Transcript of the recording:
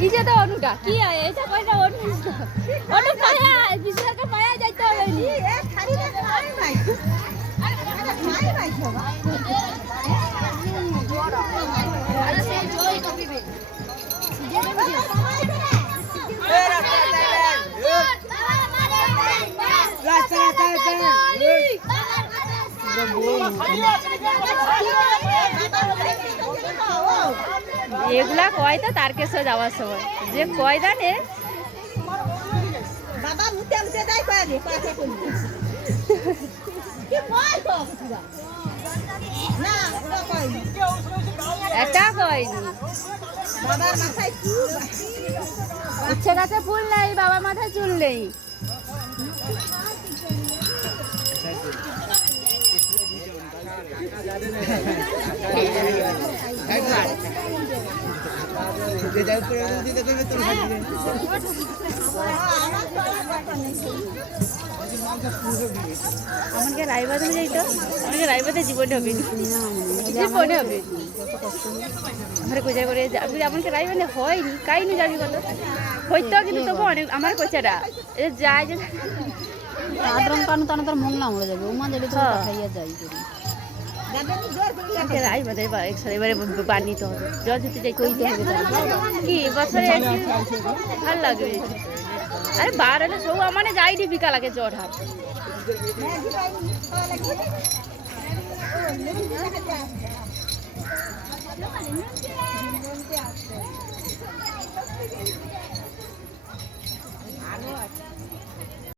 নিচে তো অনুটা কি হয় এটা কয়টা অনু অনু পায়া বিশালকে পায়া যাইতে হবে নি এগুলা কয় তো তারকেশ্বর যাওয়ার সময়? যে কয় জানে বাবা মুতে মুতে যাই কয়া কি তো না কয় এটা বাবার মাথায় ফুল নেই বাবা মাথায় চুল নেই। আমাকে রায়বাদে যাইতো। আমাকে রায়বাদে জীবনে হবে জীবনে হবে। আমার কোচা করে আমাকে রায়বাদে হয়নি কাইনি যাবি কত হইতো কিন্তু তবু অনেক আমার কোচারা এ যায় যে সাধারণ কারণ তারা তার মংলা মরে যাবে। উমা দেবে তো হ্যাঁ। খাইয়া যাই করি তো বা একসাথে এবারে হবে। জল দিতে যাই কইতে হবে কি, বছরে ভালো লাগবে আরে বার হলে সব আমার যাইনি বিকাল আগে জ্বর হাত। ম্যাগি পাইনি